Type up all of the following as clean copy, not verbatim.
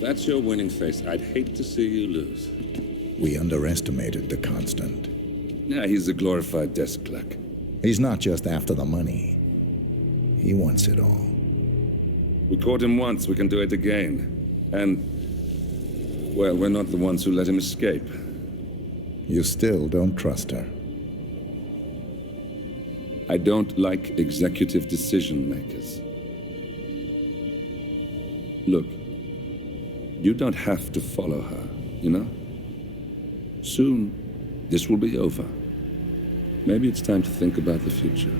If that's your winning face, I'd hate to see you lose. We underestimated the Constant. Yeah, he's a glorified desk clerk. He's not just after the money. He wants it all. We caught him once, we can do it again. And, well, we're not the ones who let him escape. You still don't trust her. I don't like executive decision makers. Look, you don't have to follow her, you know? Soon, this will be over. Maybe it's time to think about the future.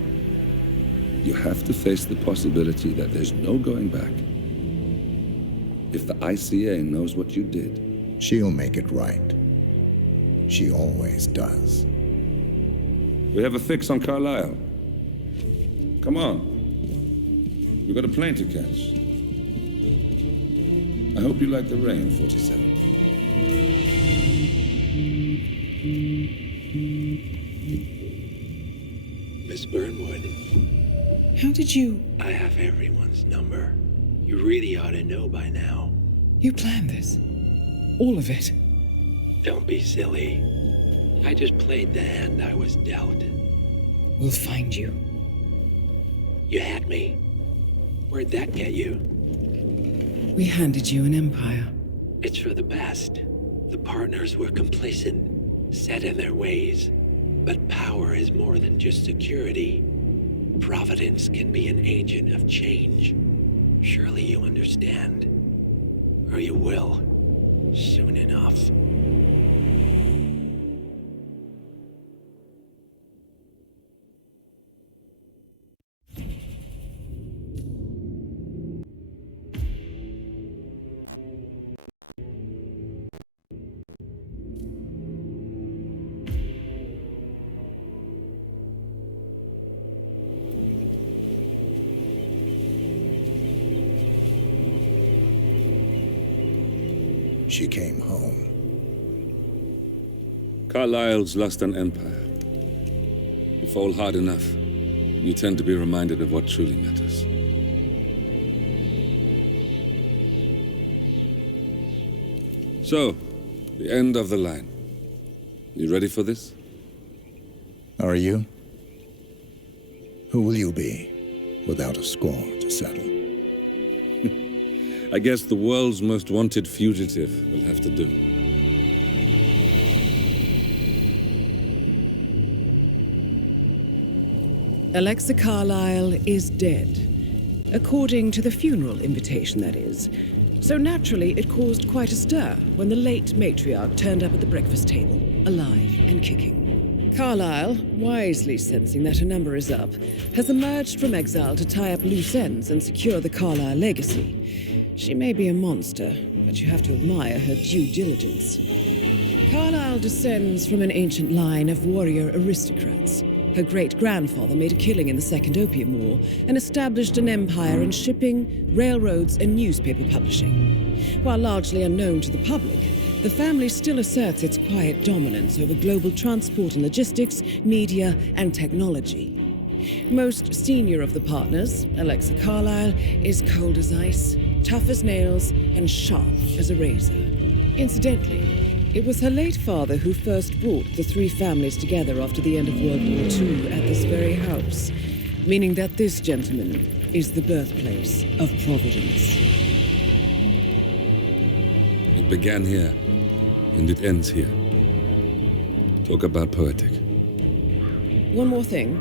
You have to face the possibility that there's no going back. If the ICA knows what you did, she'll make it right. She always does. We have a fix on Carlisle. Come on. We've got a plane to catch. I hope you like the rain, 47. Miss Burnwood. How did you... I have everyone's number. You really ought to know by now. You planned this? All of it? Don't be silly. I just played the hand I was dealt. We'll find you. You had me. Where'd that get you? We handed you an empire. It's for the best. The partners were complacent, set in their ways. But power is more than just security. Providence can be an agent of change. Surely you understand. Or you will. Soon enough. She came home. Carlisle's lost an empire. You fall hard enough, you tend to be reminded of what truly matters. So, the end of the line. You ready for this? Are you? Who will you be, without a score to settle? I guess the world's most wanted fugitive will have to do. Alexa Carlisle is dead. According to the funeral invitation, that is. So naturally, it caused quite a stir when the late matriarch turned up at the breakfast table, alive and kicking. Carlisle, wisely sensing that her number is up, has emerged from exile to tie up loose ends and secure the Carlisle legacy. She may be a monster, but you have to admire her due diligence. Carlisle descends from an ancient line of warrior aristocrats. Her great-grandfather made a killing in the Second Opium War and established an empire in shipping, railroads, and newspaper publishing. While largely unknown to the public, the family still asserts its quiet dominance over global transport and logistics, media, and technology. Most senior of the partners, Alexa Carlisle, is cold as ice, tough as nails, and sharp as a razor. Incidentally, it was her late father who first brought the three families together after the end of World War II at this very house, meaning that this gentleman is the birthplace of Providence. It began here, and it ends here. Talk about poetic. One more thing.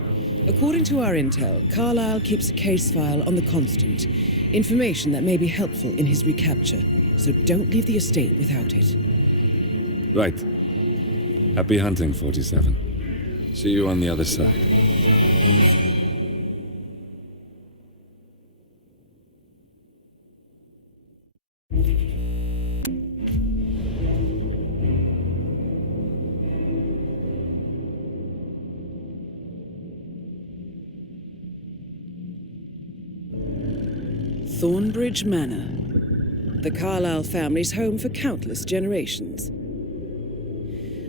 According to our intel, Carlisle keeps a case file on the Constant, information that may be helpful in his recapture, so don't leave the estate without it. Right. Happy hunting, 47. See you on the other side. Thornbridge Manor, the Carlisle family's home for countless generations.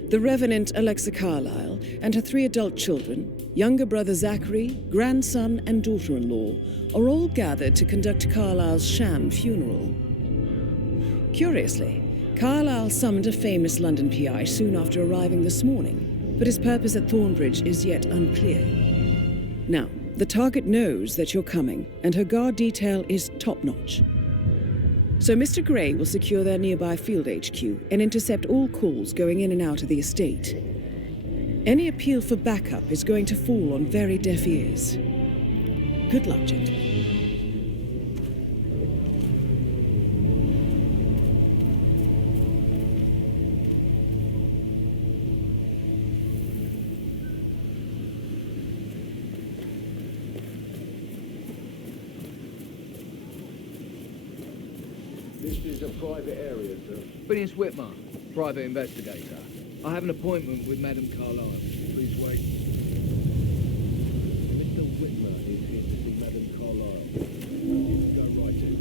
The Revenant Alexa Carlisle and her 3 adult children, younger brother Zachary, grandson, and daughter-in-law, are all gathered to conduct Carlisle's sham funeral. Curiously, Carlyle summoned a famous London PI soon after arriving this morning, but his purpose at Thornbridge is yet unclear. Now, the target knows that you're coming, and her guard detail is top-notch. So Mr. Gray will secure their nearby field HQ and intercept all calls going in and out of the estate. Any appeal for backup is going to fall on very deaf ears. Good luck, gentlemen. This is a private area, sir. Phineas Whitmer, private investigator. I have an appointment with Madame Carlyle. Please wait. Mr. Whitmer is here to see Madame Carlyle. You go right in.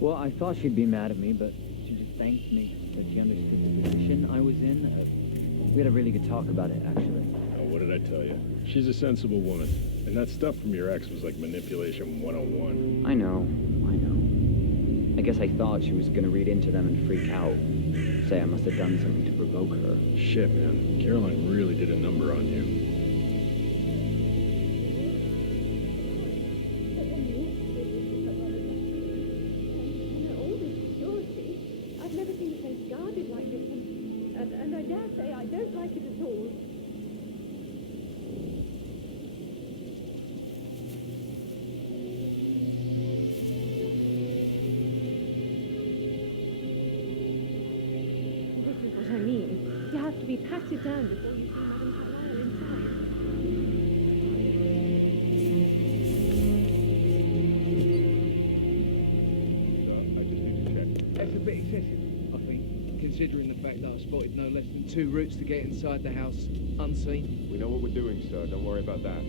Well, I thought she'd be mad at me, but she just thanked me that she understood the position I was in. We had a really good talk about it, actually. Oh, what did I tell you? She's a sensible woman. And that stuff from your ex was like manipulation 101. I know. I guess I thought she was gonna read into them and freak out. Say I must have done something to provoke her. Shit, man. Caroline really did a number on you. Sit down before you see Madame Carlyle inside. I just need to check. That's a bit excessive, I think, considering the fact that I spotted no less than 2 routes to get inside the house unseen. We know what we're doing, sir. Don't worry about that.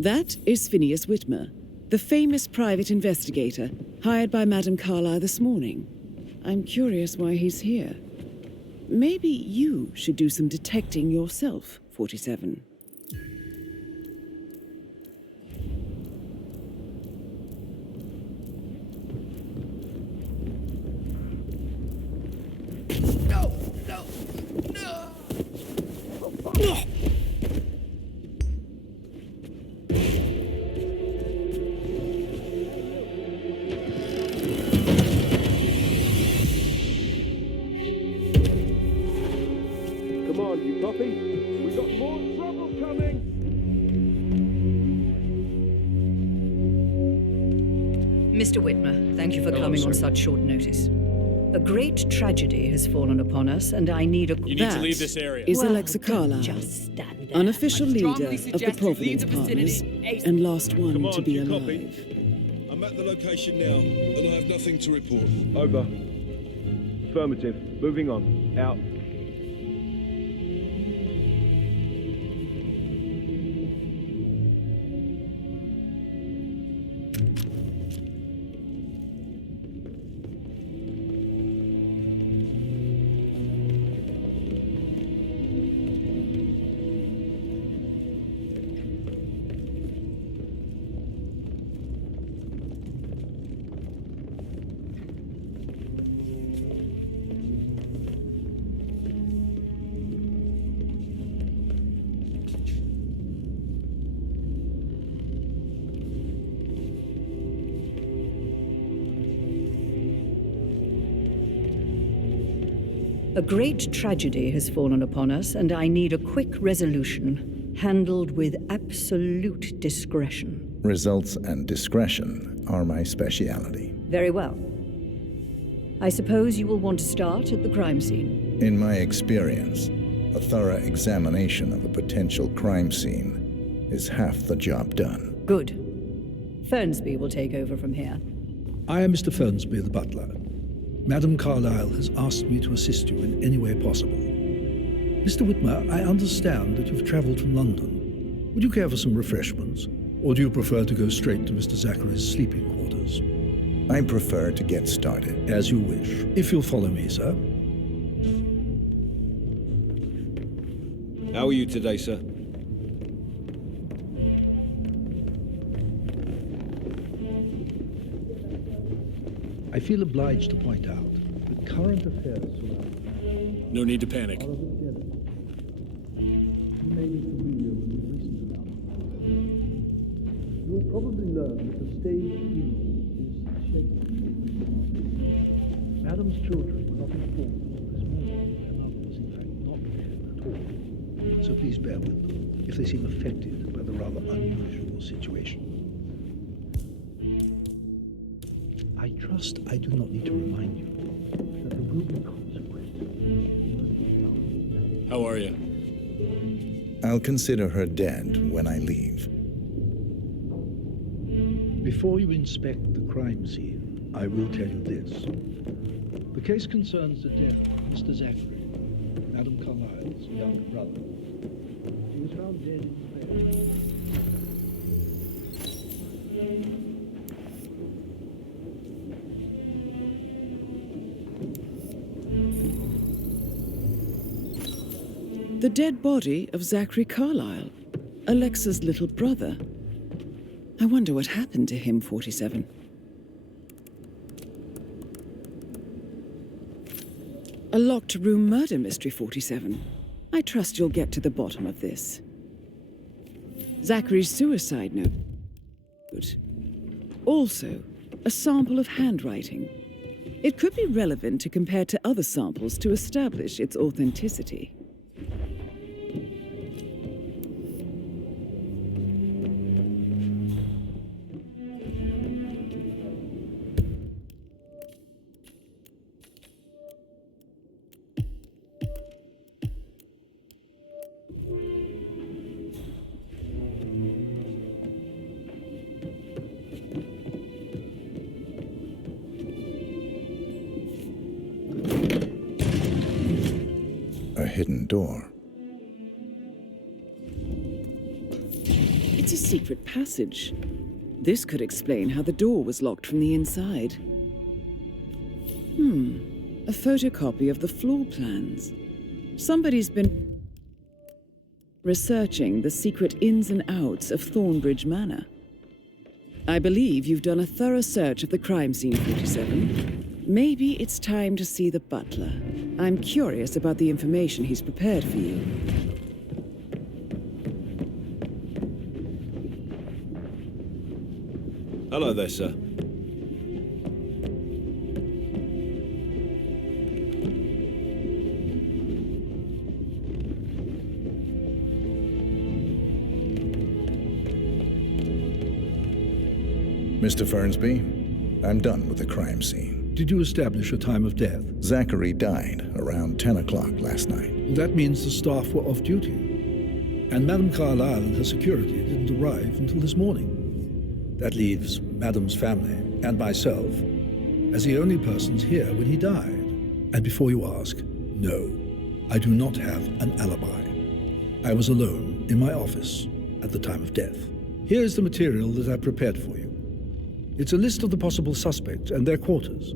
That is Phineas Whitmer, the famous private investigator hired by Madame Carlyle this morning. I'm curious why he's here. Maybe you should do some detecting yourself, 47. Mr. Whitmer, thank you for coming on such short notice. A great tragedy has fallen upon us, and I need a... You need to leave this area. Is Alexa Carlyle, unofficial leader of the Providence Partners, and last one to be alive. I'm at the location now, and I have nothing to report. Over. Affirmative. Moving on. Out. A great tragedy has fallen upon us, and I need a quick resolution, handled with absolute discretion. Results and discretion are my speciality. Very well. I suppose you will want to start at the crime scene. In my experience, a thorough examination of a potential crime scene is half the job done. Good. Fernsby will take over from here. I am Mr. Fernsby, the butler. Madame Carlyle has asked me to assist you in any way possible. Mr. Whitmer, I understand that you've traveled from London. Would you care for some refreshments? Or do you prefer to go straight to Mr. Zachary's sleeping quarters? I prefer to get started. As you wish. If you'll follow me, sir. How are you today, sir? I feel obliged to point out that current affairs surrounding No need to panic. you may be familiar with the recent announcement. You will probably learn that the stage funeral is scheduled. Madam's children were not informed this morning. Their mother is in fact not dead at all. So please bear with them if they seem affected by the rather unusual situation. I trust I do not need to remind you that there will be consequences. How are you? I'll consider her dead when I leave. Before you inspect the crime scene, I will tell you this. The case concerns the death of Mr. Zachary, Madame Carlyle's younger brother. He was found dead in bed. The dead body of Zachary Carlyle, Alexa's little brother. I wonder what happened to him, 47. A locked room murder mystery, 47. I trust you'll get to the bottom of this. Zachary's suicide note. Also, a sample of handwriting. It could be relevant to compare to other samples to establish its authenticity. A hidden door. It's a secret passage. This could explain how the door was locked from the inside. A photocopy of the floor plans. Somebody's been researching the secret ins and outs of Thornbridge Manor. I believe you've done a thorough search of the crime scene, 47. Maybe it's time to see the butler. I'm curious about the information he's prepared for you. Hello there, sir. Mr. Fernsby, I'm done with the crime scene. Did you establish a time of death? Zachary died around 10 o'clock last night. Well, that means the staff were off duty. And Madame Carlyle and her security didn't arrive until this morning. That leaves Madame's family and myself as the only persons here when he died. And before you ask, no, I do not have an alibi. I was alone in my office at the time of death. Here is the material that I prepared for you. It's a list of the possible suspects and their quarters.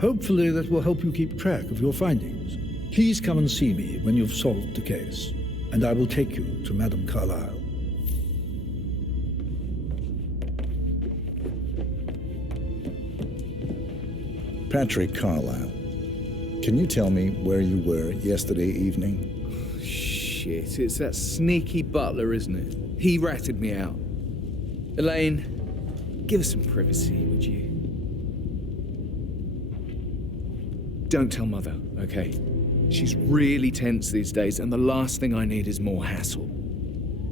Hopefully that will help you keep track of your findings. Please come and see me when you've solved the case, and I will take you to Madame Carlyle. Patrick Carlyle, can you tell me where you were yesterday evening? Shit, it's that sneaky butler, isn't it? He ratted me out. Elaine, give us some privacy, would you? Don't tell Mother, okay? She's really tense these days, and the last thing I need is more hassle.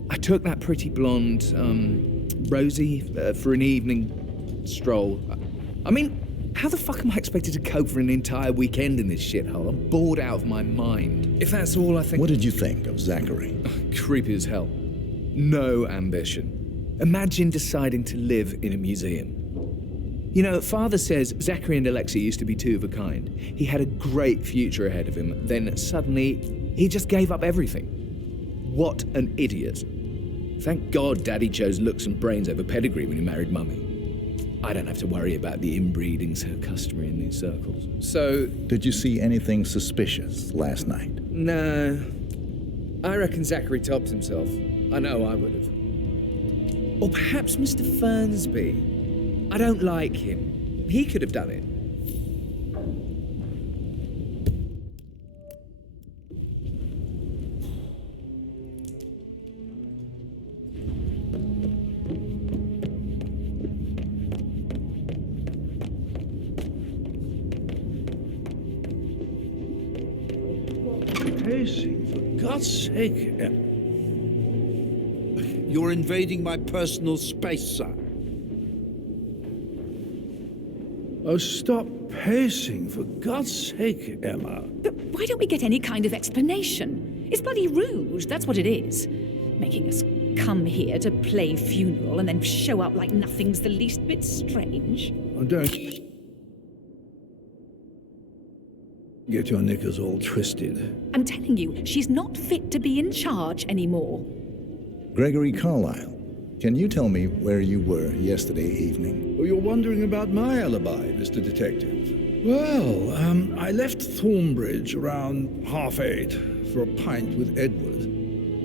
I took that pretty blonde, Rosie, for an evening stroll. I mean, how the fuck am I expected to cope for an entire weekend in this shithole? I'm bored out of my mind. If that's all I think... What did you think of Zachary? Creepy as hell. No ambition. Imagine deciding to live in a museum. You know, Father says Zachary and Alexa used to be two of a kind. He had a great future ahead of him, then suddenly he just gave up everything. What an idiot. Thank God Daddy chose looks and brains over pedigree when he married Mummy. I don't have to worry about the inbreeding so customary in these circles. So... Did you see anything suspicious last night? No. I reckon Zachary topped himself. I know I would have. Or perhaps Mr. Fernsby. I don't like him. He could have done it. Pacing, for God's sake. You're invading my personal space, sir. Oh, stop pacing, for God's sake, Emma. But why don't we get any kind of explanation? It's bloody rude, that's what it is. Making us come here to play funeral and then show up like nothing's the least bit strange. Oh, don't get your knickers all twisted. I'm telling you, she's not fit to be in charge anymore. Gregory Carlyle, can you tell me where you were yesterday evening? Oh, you're wondering about my alibi, Mr. Detective. Well, I left Thornbridge around 8:30 for a pint with Edward.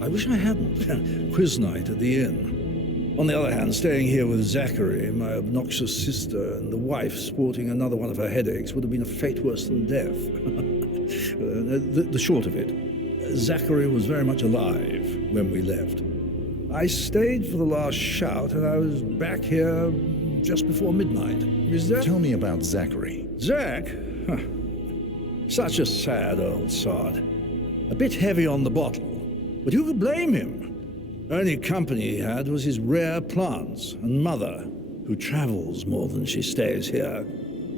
I wish I hadn't. Quiz night at the inn. On the other hand, staying here with Zachary, my obnoxious sister, and the wife sporting another one of her headaches would have been a fate worse than death. The short of it, Zachary was very much alive when we left. I stayed for the last shout, and I was back here just before midnight. Is that... Tell me about Zachary. Zach? Huh. Such a sad old sod. A bit heavy on the bottle, but who could blame him? Only company he had was his rare plants and mother, who travels more than she stays here.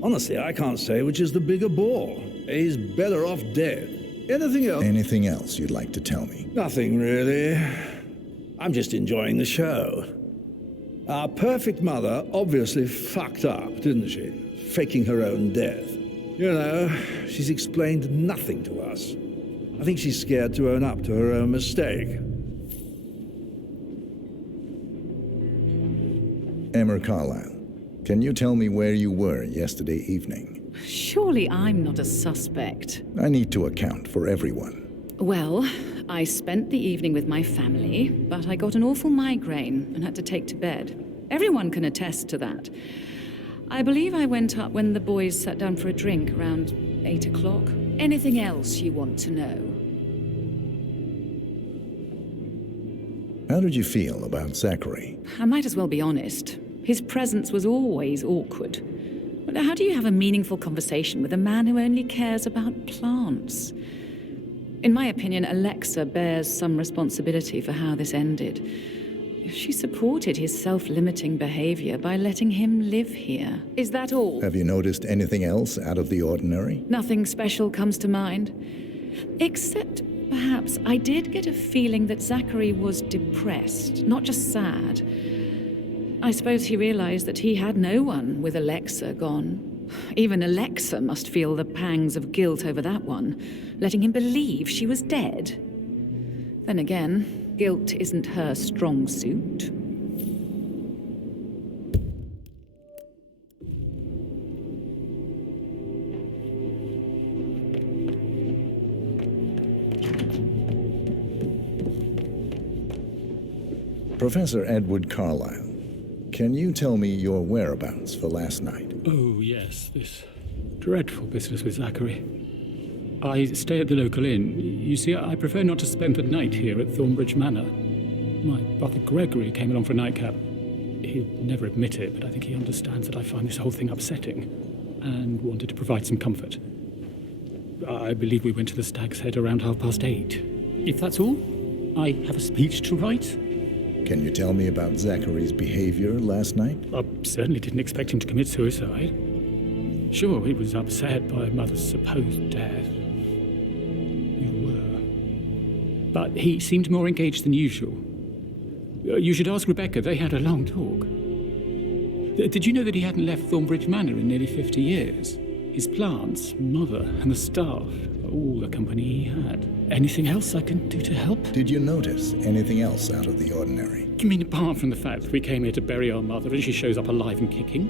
Honestly, I can't say which is the bigger bore. He's better off dead. Anything else? Anything else you'd like to tell me? Nothing, really. I'm just enjoying the show. Our perfect mother obviously fucked up, didn't she? Faking her own death. You know, she's explained nothing to us. I think she's scared to own up to her own mistake. Emma Carlyle, can you tell me where you were yesterday evening? Surely I'm not a suspect. I need to account for everyone. Well, I spent the evening with my family, but I got an awful migraine and had to take to bed. Everyone can attest to that. I believe I went up when the boys sat down for a drink around 8 o'clock. Anything else you want to know? How did you feel about Zachary? I might as well be honest. His presence was always awkward. But how do you have a meaningful conversation with a man who only cares about plants? In my opinion, Alexa bears some responsibility for how this ended. She supported his self-limiting behavior by letting him live here. Is that all? Have you noticed anything else out of the ordinary? Nothing special comes to mind. Except, perhaps, I did get a feeling that Zachary was depressed, not just sad. I suppose he realized that he had no one with Alexa gone. Even Alexa must feel the pangs of guilt over that one, letting him believe she was dead. Then again, guilt isn't her strong suit. Professor Edward Carlyle, can you tell me your whereabouts for last night? Oh, yes, this dreadful business with Zachary. I stay at the local inn. You see, I prefer not to spend the night here at Thornbridge Manor. My brother Gregory came along for a nightcap. He'll never admit it, but I think he understands that I find this whole thing upsetting and wanted to provide some comfort. I believe we went to the Stag's Head around 8:30. If that's all, I have a speech to write. Can you tell me about Zachary's behavior last night? I certainly didn't expect him to commit suicide. Sure, he was upset by Mother's supposed death. You were. But he seemed more engaged than usual. You should ask Rebecca. They had a long talk. Did you know that he hadn't left Thornbridge Manor in nearly 50 years? His plants, Mother, and the staff, all the company he had. Anything else I can do to help? Did you notice anything else out of the ordinary? You mean apart from the fact that we came here to bury our mother and she shows up alive and kicking?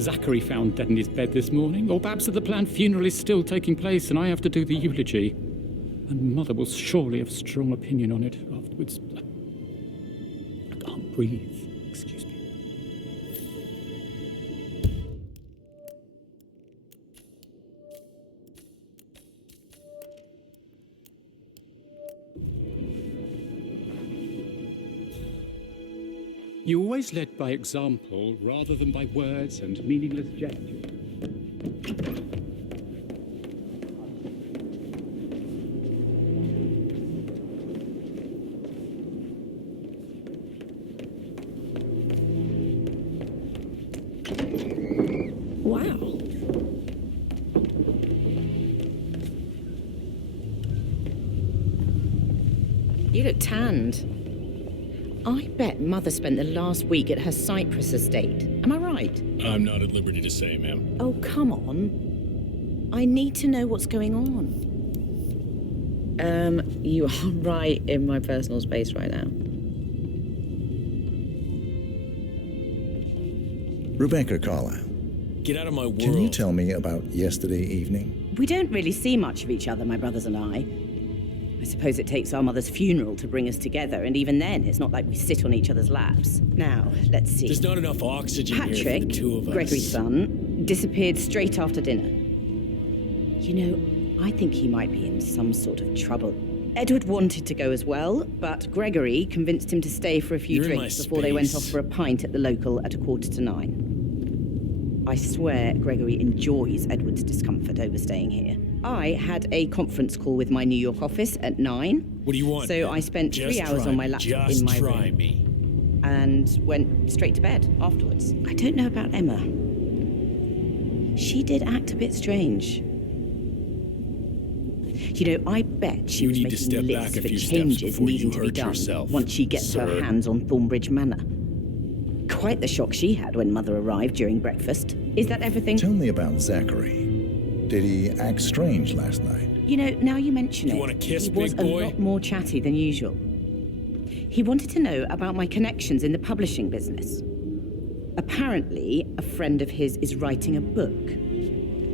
Zachary found dead in his bed this morning? Or perhaps that the planned funeral is still taking place and I have to do the eulogy? And Mother will surely have a strong opinion on it afterwards. I can't breathe. Excuse me. You always led by example rather than by words and meaningless gestures. Wow. You look tanned. I bet Mother spent the last week at her Cyprus estate. Am I right? I'm not at liberty to say, ma'am. Oh, come on. I need to know what's going on. You are right in my personal space right now. Rebecca Carlyle. Get out of my world. Can you tell me about yesterday evening? We don't really see much of each other, my brothers and I. I suppose it takes our mother's funeral to bring us together, and even then, it's not like we sit on each other's laps. Now, let's see. There's not enough oxygen here for the two of us. Gregory's son, disappeared straight after dinner. You know, I think he might be in some sort of trouble. Edward wanted to go as well, but Gregory convinced him to stay for a few drinks before they went off for a pint at the local at 9:15. I swear Gregory enjoys Edward's discomfort overstaying here. I had a conference call with my New York office at 9. What do you want? So I spent 3 hours on my laptop in my room. Just try me. And went straight to bed afterwards. I don't know about Emma. She did act a bit strange. You know, I bet she was making lists for changes needing to be done once she gets her hands on Thornbridge Manor. Quite the shock she had when Mother arrived during breakfast. Is that everything? Tell me about Zachary. Did he act strange last night? You know, now you mention it, You want a kiss, he was big boy? a lot more chatty than usual. He wanted to know about my connections in the publishing business. Apparently, a friend of his is writing a book,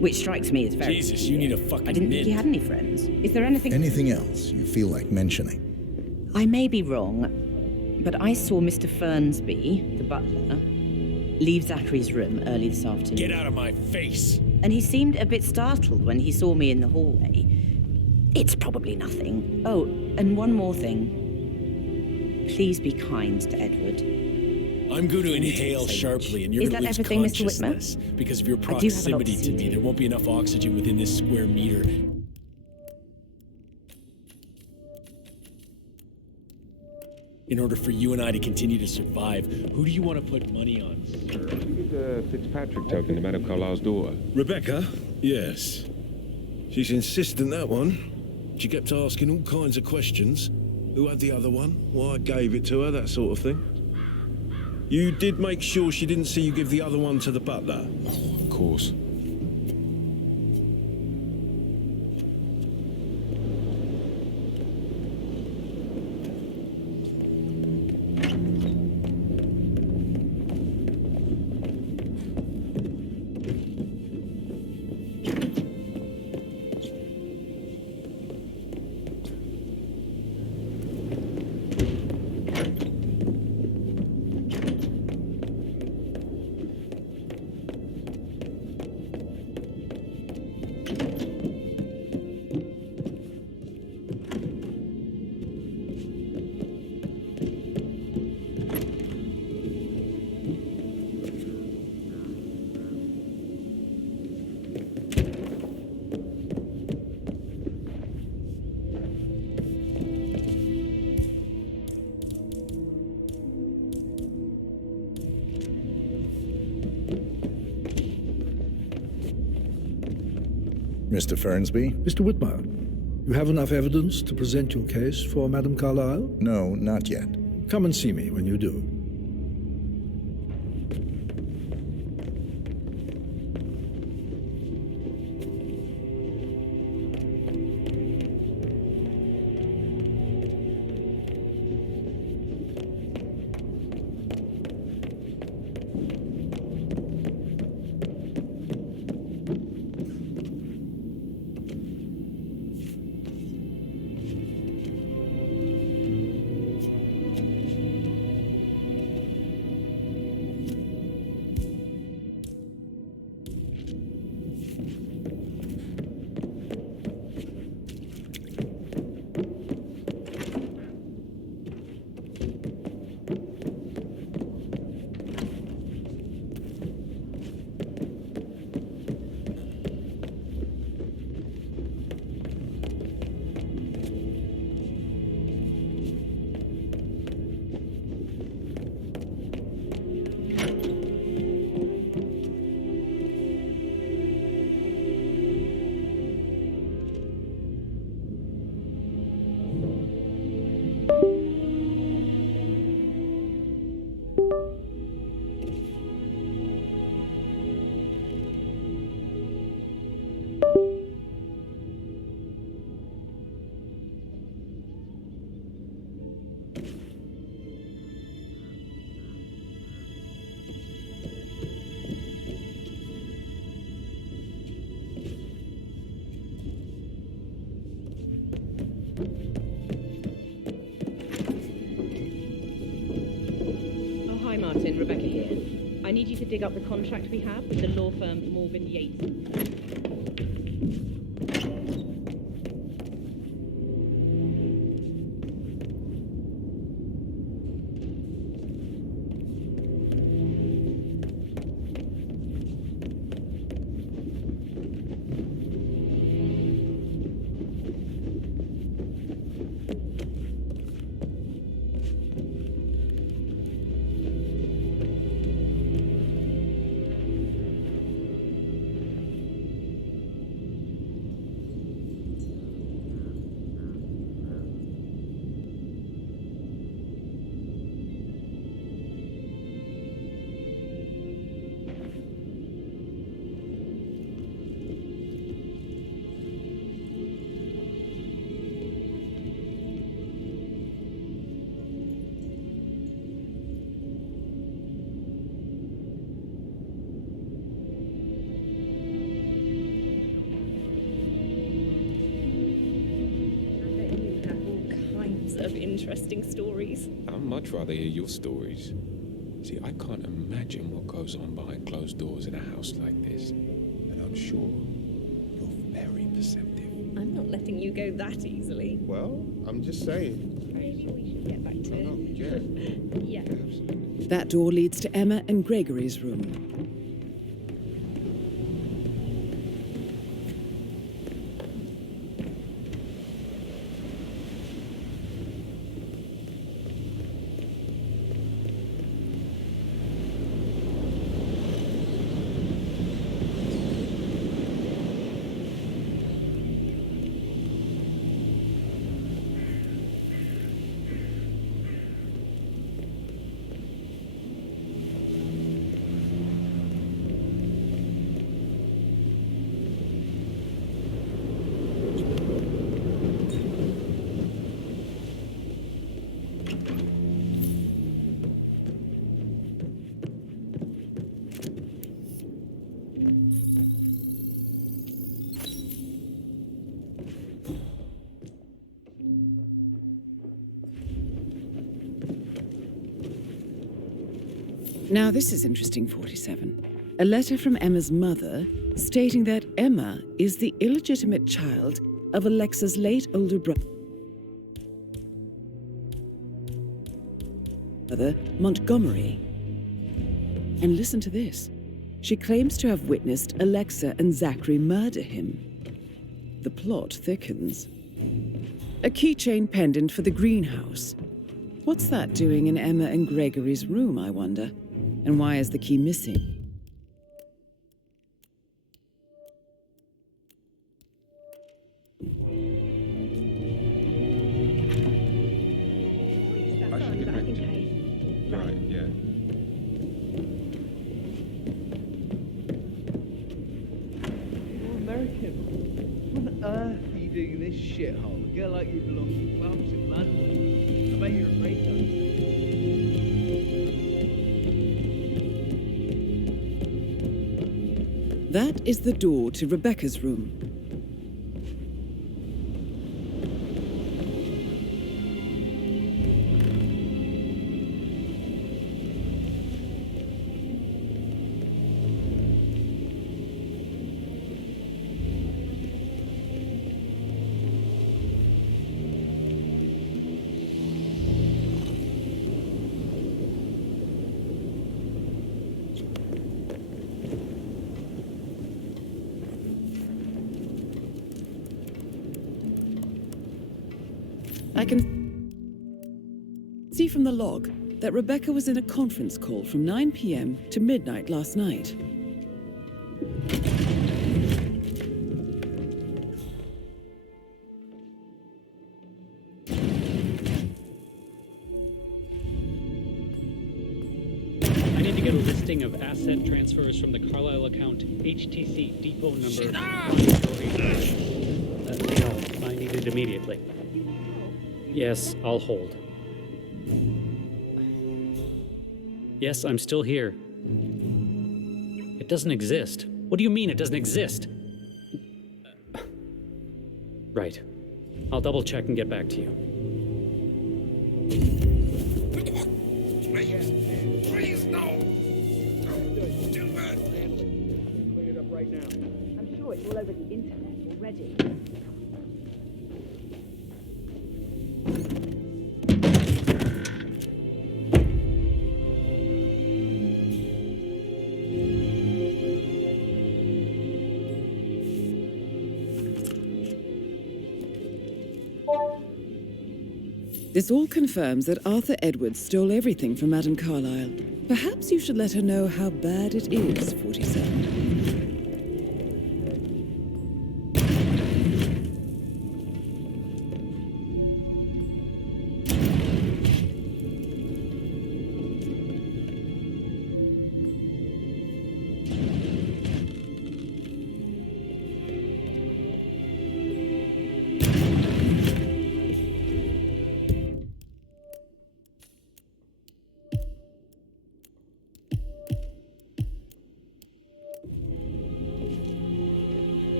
which strikes me as very Jesus, you need a fucking I didn't think he had any friends. Is there anything... Anything else you feel like mentioning? I may be wrong, but I saw Mr. Fernsby, the butler, leave Zachary's room early this afternoon. Get out of my face! And he seemed a bit startled when he saw me in the hallway. It's probably nothing. Oh, and one more thing. Please be kind to Edward. I'm going to inhale sharply and you're going to lose consciousness because of your proximity to me. There won't be enough oxygen within this square meter. In order for you and I to continue to survive, who do you want to put money on, sir? The Fitzpatrick token to Madame Carlyle's daughter. Rebecca? Yes. She's insistent, that one. She kept asking all kinds of questions. Who had the other one? Why I gave it to her, that sort of thing. You did make sure she didn't see you give the other one to the butler? Oh, of course. Mr. Fernsby? Mr. Whitmer, you have enough evidence to present your case for Madame Carlyle? No, not yet. Come and see me when you do. Rebecca here. I need you to dig up the contract we have with the law firm Morgan Yates. Interesting stories. I'd much rather hear your stories. See, I can't imagine what goes on behind closed doors in a house like this. And I'm sure you're very perceptive. I'm not letting you go that easily. Well, I'm just saying. Maybe we should get back to yeah. Yeah. That door leads to Emma and Gregory's room. Now this is interesting, 47. A letter from Emma's mother stating that Emma is the illegitimate child of Alexa's late older brother, Montgomery. And listen to this. She claims to have witnessed Alexa and Zachary murder him. The plot thickens. A keychain pendant for the greenhouse. What's that doing in Emma and Gregory's room, I wonder? And why is the key missing? American. What on earth are you doing in this shithole? A girl like you belongs to clubs in London. I bet you're afraid of. That is the door to Rebecca's room. I can see from the log that Rebecca was in a conference call from 9 p.m. to midnight last night. I need to get a listing of asset transfers from the Carlisle account, HTC depot number. I need it immediately. Yes, I'll hold. Yes, I'm still here. It doesn't exist. What do you mean it doesn't exist? Right. I'll double check and get back to you. Please, no! Don't do that! Clean it up right now. I'm sure it's all over the internet already. This all confirms that Arthur Edwards stole everything from Madame Carlisle. Perhaps you should let her know how bad it is, 47.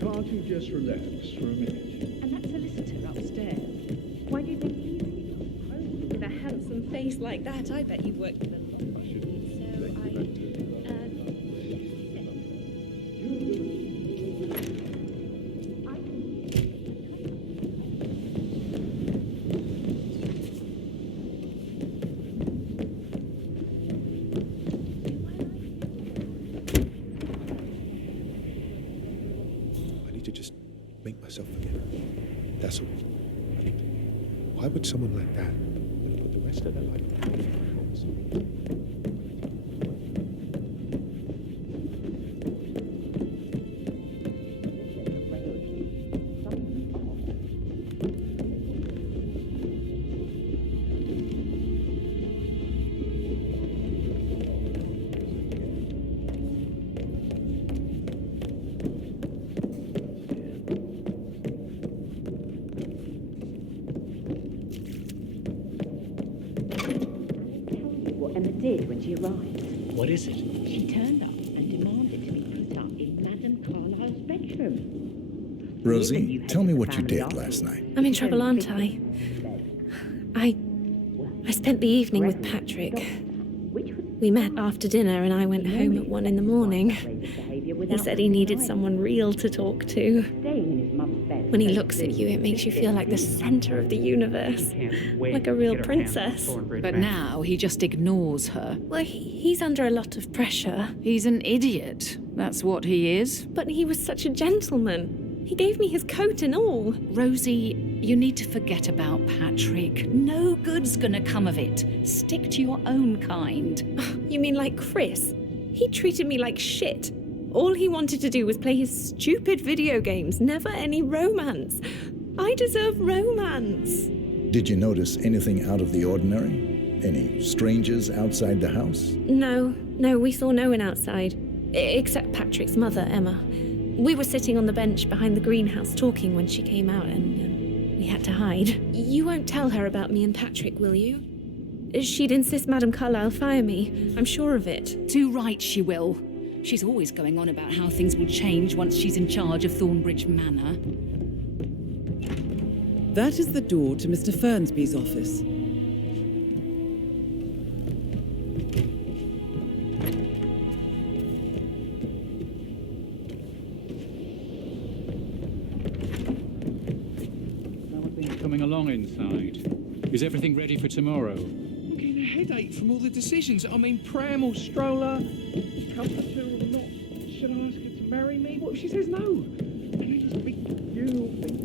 Can't you just relax for a minute? And that solicitor upstairs. Why do you think he's with a handsome face like that? I bet you worked with a lot. That's all. Why would someone like that want to put the rest of their life did when she arrived. What is it? She turned up and demanded to be put up in Madame Carlisle's bedroom. Rosie, tell me what you did last night. I'm in trouble, aren't I? I spent the evening with Patrick. We met after dinner and I went home at 1 a.m. He said he needed someone real to talk to. When he looks at you, it makes you feel like the center of the universe. Like a real princess. But now he just ignores her. Well, he's under a lot of pressure. He's an idiot. That's what he is. But he was such a gentleman. He gave me his coat and all. Rosie, you need to forget about Patrick. No good's gonna come of it. Stick to your own kind. You mean like Chris? He treated me like shit. All he wanted to do was play his stupid video games, never any romance. I deserve romance. Did you notice anything out of the ordinary? Any strangers outside the house? No, we saw no one outside. Except Patrick's mother, Emma. We were sitting on the bench behind the greenhouse talking when she came out and we had to hide. You won't tell her about me and Patrick, will you? She'd insist Madame Carlyle fire me. I'm sure of it. Too right she will. She's always going on about how things will change once she's in charge of Thornbridge Manor. That is the door to Mr. Fernsby's office. How are things coming along inside? Is everything ready for tomorrow? I'm getting a headache from all the decisions. I mean, pram or stroller, comforter or not. Should I ask her to marry me? What if she says no? And then just a big funeral thing.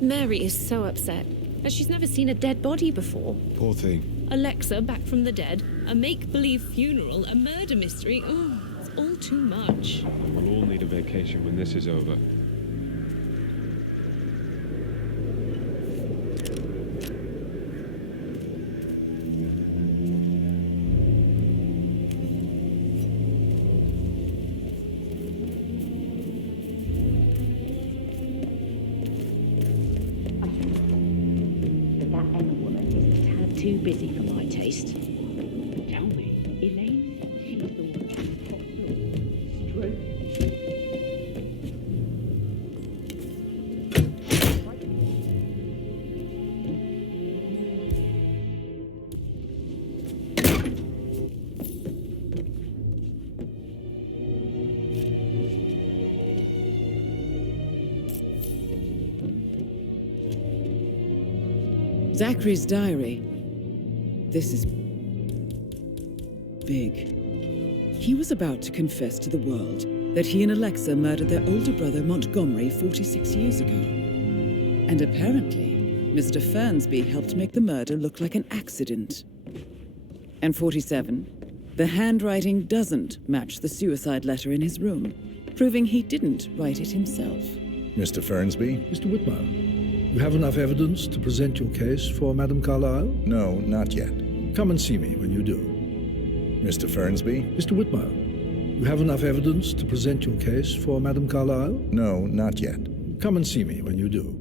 Mary is so upset, as she's never seen a dead body before. Poor thing. Alexa back from the dead, a make-believe funeral, a murder mystery. Oh, it's all too much. We'll all need a vacation when this is over. Too busy for my taste. Tell me, Elaine, she's the one who popped Zachary's diary. This is big. He was about to confess to the world that he and Alexa murdered their older brother Montgomery 46 years ago. And apparently, Mr. Fernsby helped make the murder look like an accident. And 47, the handwriting doesn't match the suicide letter in his room, proving he didn't write it himself. Mr. Fernsby? Mr. Whitmer, you have enough evidence to present your case for Madame Carlyle? No, not yet. Come and see me when you do. Mr. Fernsby? Mr. Whitmer, you have enough evidence to present your case for Madame Carlyle? No, not yet. Come and see me when you do.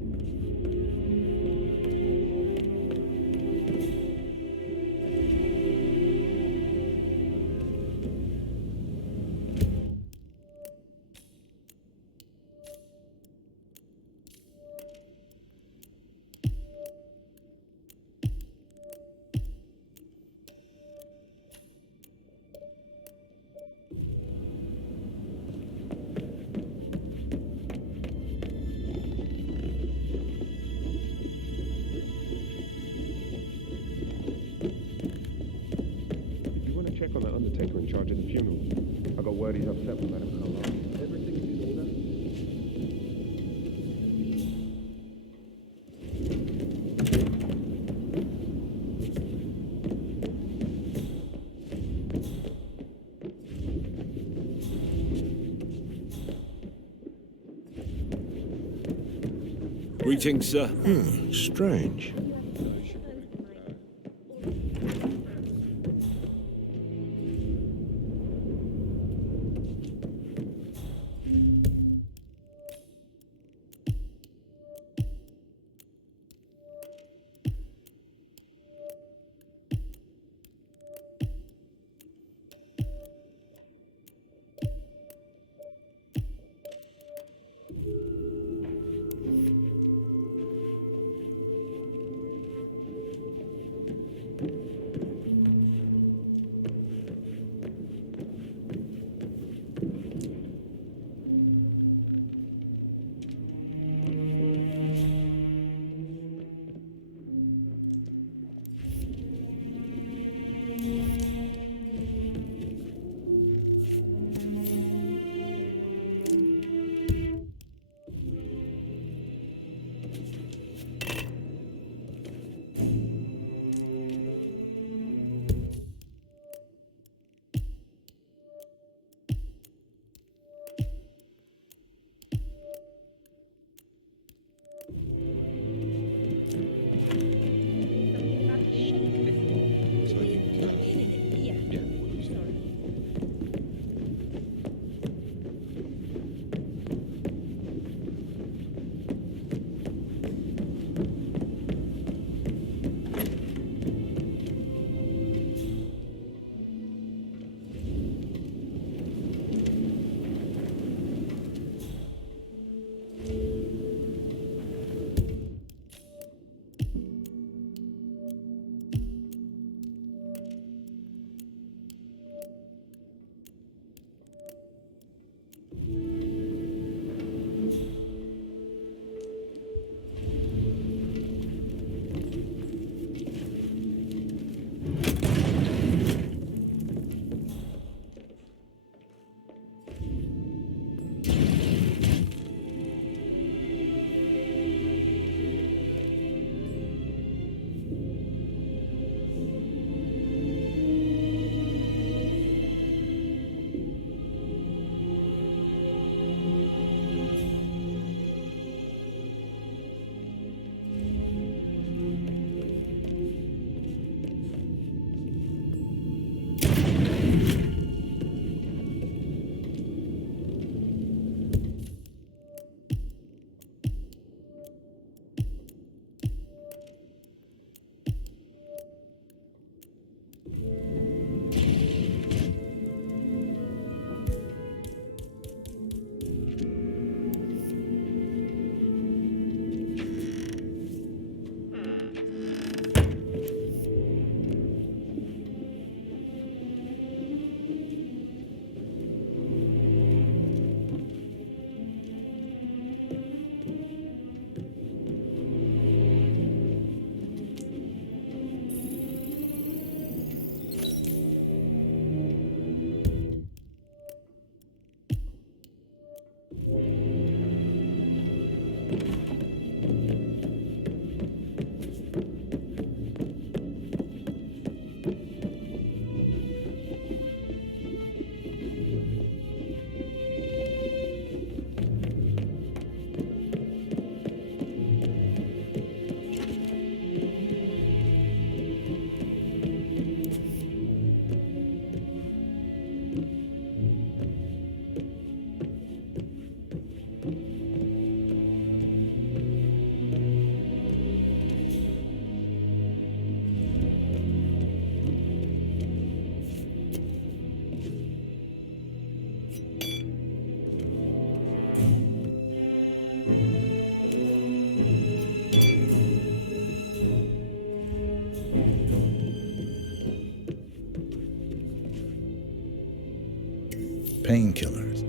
Check on that undertaker in charge of the funeral. I got word he's upset with Madame Carlyle. Everything is in order? Greetings, sir. Strange. painkillers.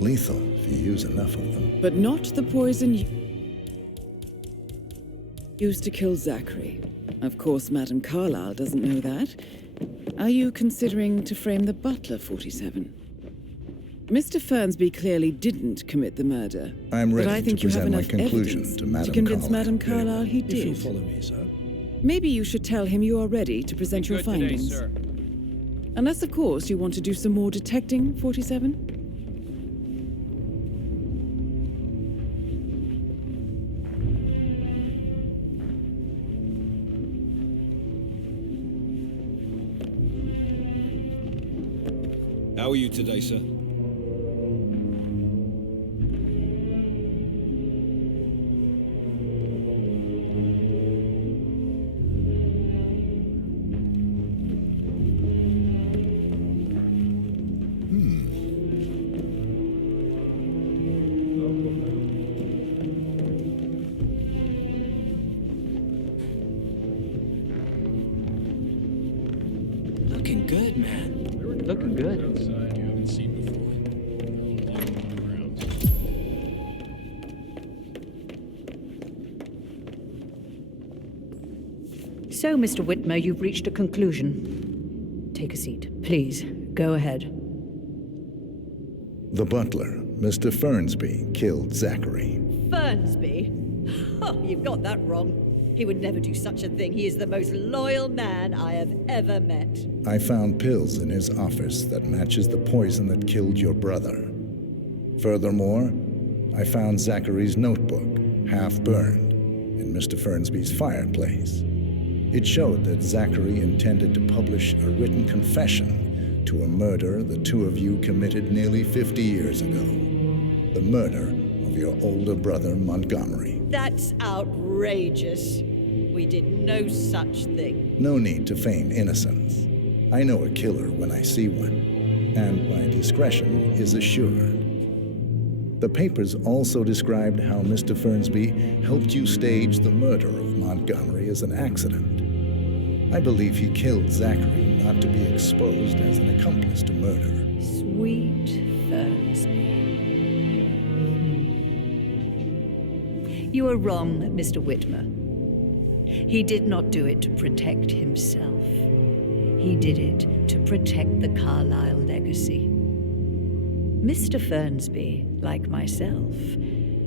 Lethal if you use enough of them. But not the poison used to kill Zachary. Of course, Madame Carlyle doesn't know that. Are you considering to frame the butler, 47? Mr. Fernsby clearly didn't commit the murder. I'm ready but I think to you have present my enough conclusion evidence to Madame convince Carlyle. Madame Carlyle he did. If you'll follow me, sir. Maybe you should tell him you are ready to present your findings. Today, sir. Unless, of course, you want to do some more detecting, 47? How are you today, sir? Looking good, man. Looking good. Outside you haven't seen before. So, Mr. Whitmer, you've reached a conclusion. Take a seat. Please, go ahead. The butler, Mr. Fernsby, killed Zachary. Fernsby? Oh, you've got that wrong. He would never do such a thing. He is the most loyal man I have ever met. I found pills in his office that matches the poison that killed your brother. Furthermore, I found Zachary's notebook, half burned, in Mr. Fernsby's fireplace. It showed that Zachary intended to publish a written confession to a murder the two of you committed nearly 50 years ago. The murder of your older brother, Montgomery. That's outrageous. We did no such thing. No need to feign innocence. I know a killer when I see one, and my discretion is assured. The papers also described how Mr. Fernsby helped you stage the murder of Montgomery as an accident. I believe he killed Zachary not to be exposed as an accomplice to murder. Sweet Fernsby. You are wrong, Mr. Whitmer. He did not do it to protect himself. He did it to protect the Carlyle legacy. Mr. Fernsby, like myself,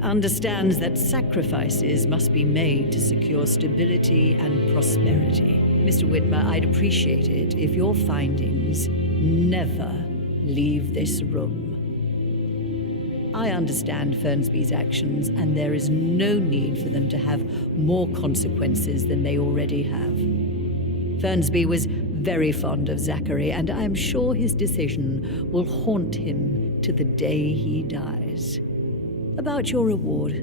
understands that sacrifices must be made to secure stability and prosperity. Mr. Whitmer, I'd appreciate it if your findings never leave this room. I understand Fernsby's actions, and there is no need for them to have more consequences than they already have. Fernsby was very fond of Zachary, and I am sure his decision will haunt him to the day he dies. About your reward,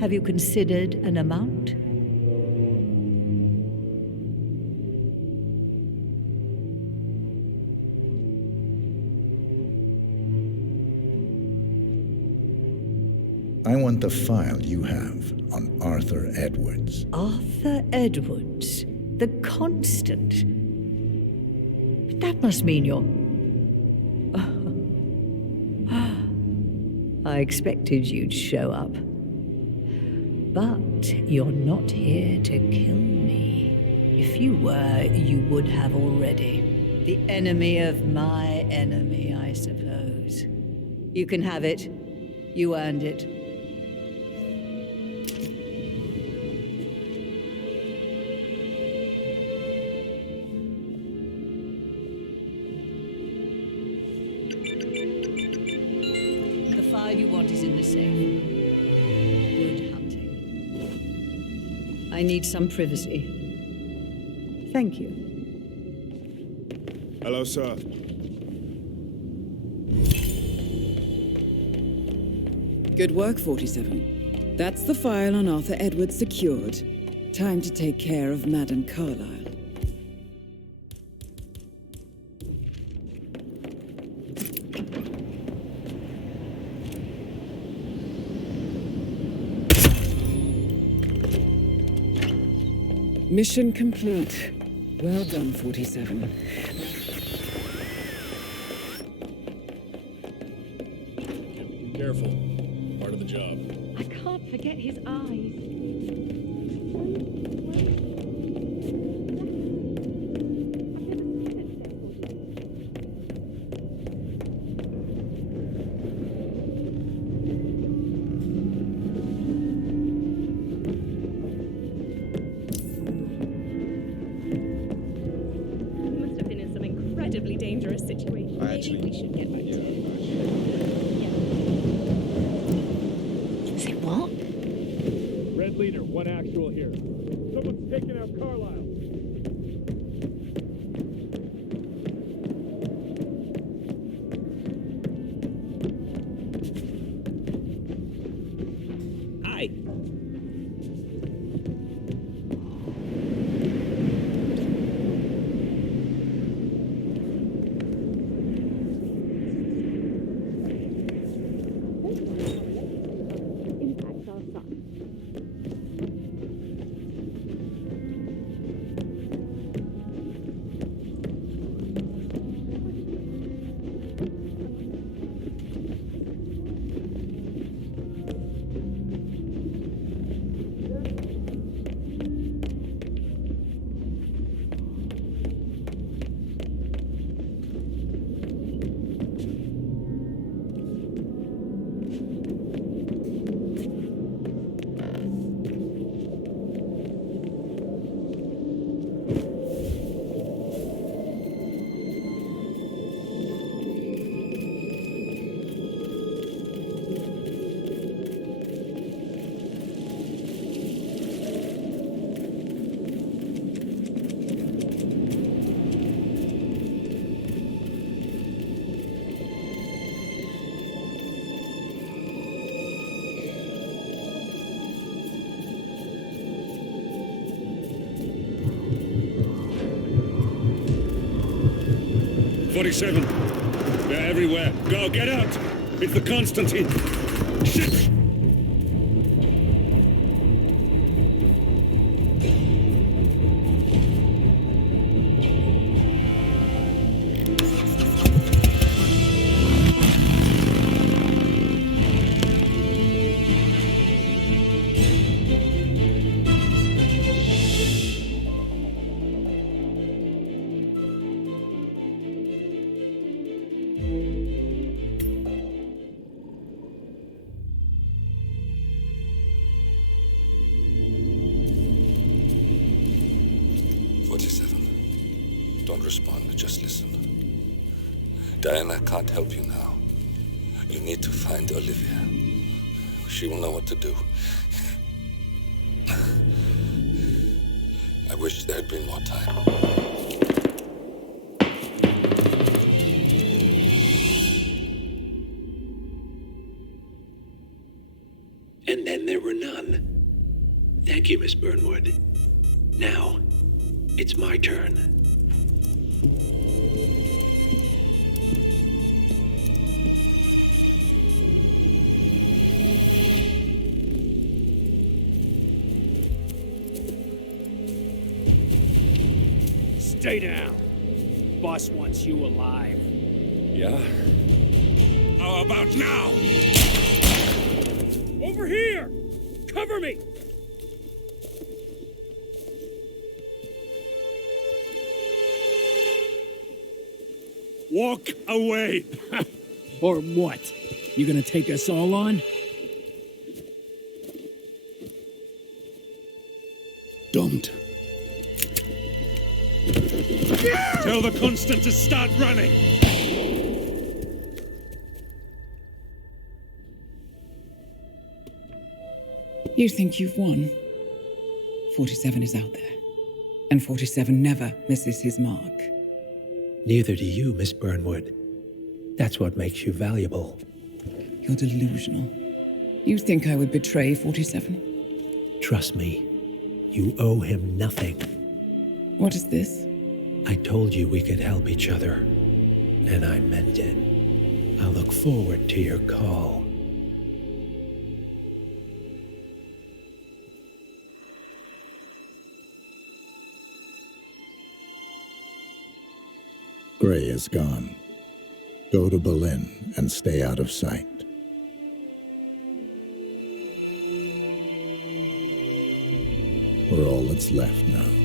have you considered an amount? I want the file you have on Arthur Edwards. Arthur Edwards, the Constant. But that must mean you're... I expected you'd show up. But you're not here to kill me. If you were, you would have already. The enemy of my enemy, I suppose. You can have it. You earned it. You want is in the safe. Good hunting. I need some privacy. Thank you. Hello, sir. Good work, 47. That's the file on Arthur Edwards secured. Time to take care of Madame Carlyle. Mission complete. Well done, 47. Careful. Part of the job. I can't forget his eyes. Dangerous situation. Maybe we should get back to it. Say what? Red leader, one actual here. Someone's taking out Carlisle. Hi. '47. They're everywhere. Go, get out! It's the Constantine. Shit! Don't respond, just listen. Diana can't help you now. You need to find Olivia. She will know what to do. I wish there had been more time. And then there were none. Thank you, Miss Burnwood. Now, it's my turn. Stay down. Boss wants you alive. Yeah? How about now? Over here! Cover me! Walk away! Or what? You gonna take us all on? Don't. Tell the Constant to start running! You think you've won? 47 is out there. And 47 never misses his mark. Neither do you, Miss Burnwood. That's what makes you valuable. You're delusional. You think I would betray 47? Trust me, you owe him nothing. What is this? I told you we could help each other, and I meant it. I look forward to your call. Gray is gone. Go to Berlin and stay out of sight. for all that's left now.